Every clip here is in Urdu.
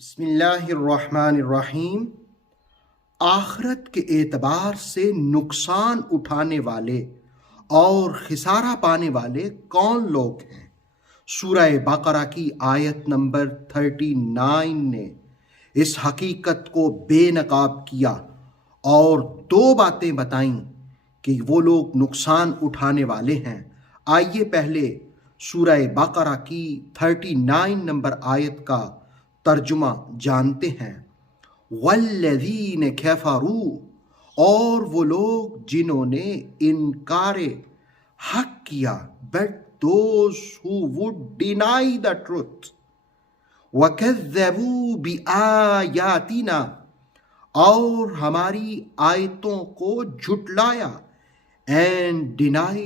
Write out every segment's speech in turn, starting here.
بسم اللہ الرحمن الرحیم۔ آخرت کے اعتبار سے نقصان اٹھانے والے اور خسارہ پانے والے کون لوگ ہیں؟ سورہ بقرہ کی آیت نمبر 39 نے اس حقیقت کو بے نقاب کیا اور دو باتیں بتائیں کہ وہ لوگ نقصان اٹھانے والے ہیں۔ آئیے پہلے سورہ بقرہ کی 39 نمبر آیت کا ترجمہ جانتے ہیں۔ والذین کفروا، اور وہ لوگ جنہوں نے انکار حق کیا، but those who would deny the truth، وَكَذَّبُوا بِآيَاتِنَا، اور ہماری آیتوں کو جھٹلایا، and deny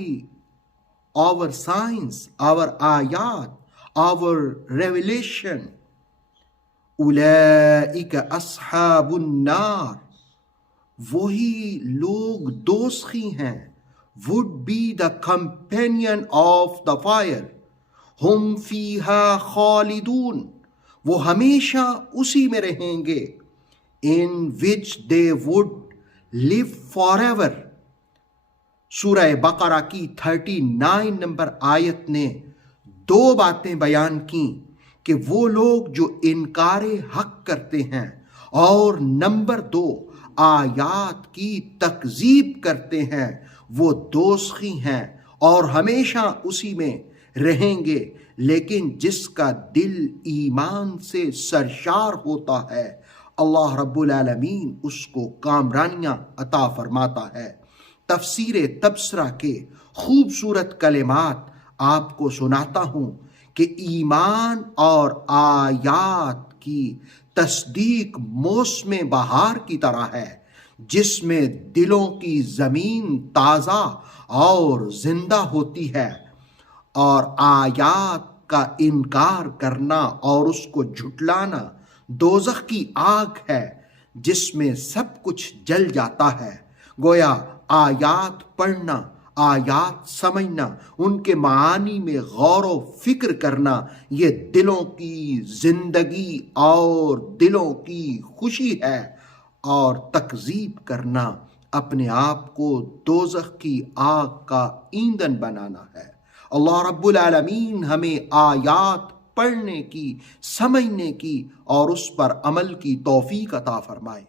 our signs، our آیات، our revelation۔ اولئک اصحاب النار، وہی لوگ دوزخی ہیں، would be the companion of the fire، ہم فیہا خالدون، وہ ہمیشہ اسی میں رہیں گے، in which they would live forever۔ سورہ بقرہ کی 39 نمبر آیت نے دو باتیں بیان کیں کہ وہ لوگ جو انکار حق کرتے ہیں اور نمبر 2 آیات کی تکذیب کرتے ہیں وہ دوزخی ہیں اور ہمیشہ اسی میں رہیں گے، لیکن جس کا دل ایمان سے سرشار ہوتا ہے اللہ رب العالمین اس کو کامرانیاں عطا فرماتا ہے۔ تفسیر تبصرہ کے خوبصورت کلمات آپ کو سناتا ہوں کہ ایمان اور آیات کی تصدیق موسم بہار کی طرح ہے، جس میں دلوں کی زمین تازہ اور زندہ ہوتی ہے، اور آیات کا انکار کرنا اور اس کو جھٹلانا دوزخ کی آگ ہے جس میں سب کچھ جل جاتا ہے۔ گویا آیات پڑھنا، آیات سمجھنا، ان کے معانی میں غور و فکر کرنا، یہ دلوں کی زندگی اور دلوں کی خوشی ہے، اور تکذیب کرنا اپنے آپ کو دوزخ کی آگ کا ایندھن بنانا ہے۔ اللہ رب العالمین ہمیں آیات پڑھنے کی، سمجھنے کی اور اس پر عمل کی توفیق عطا فرمائے۔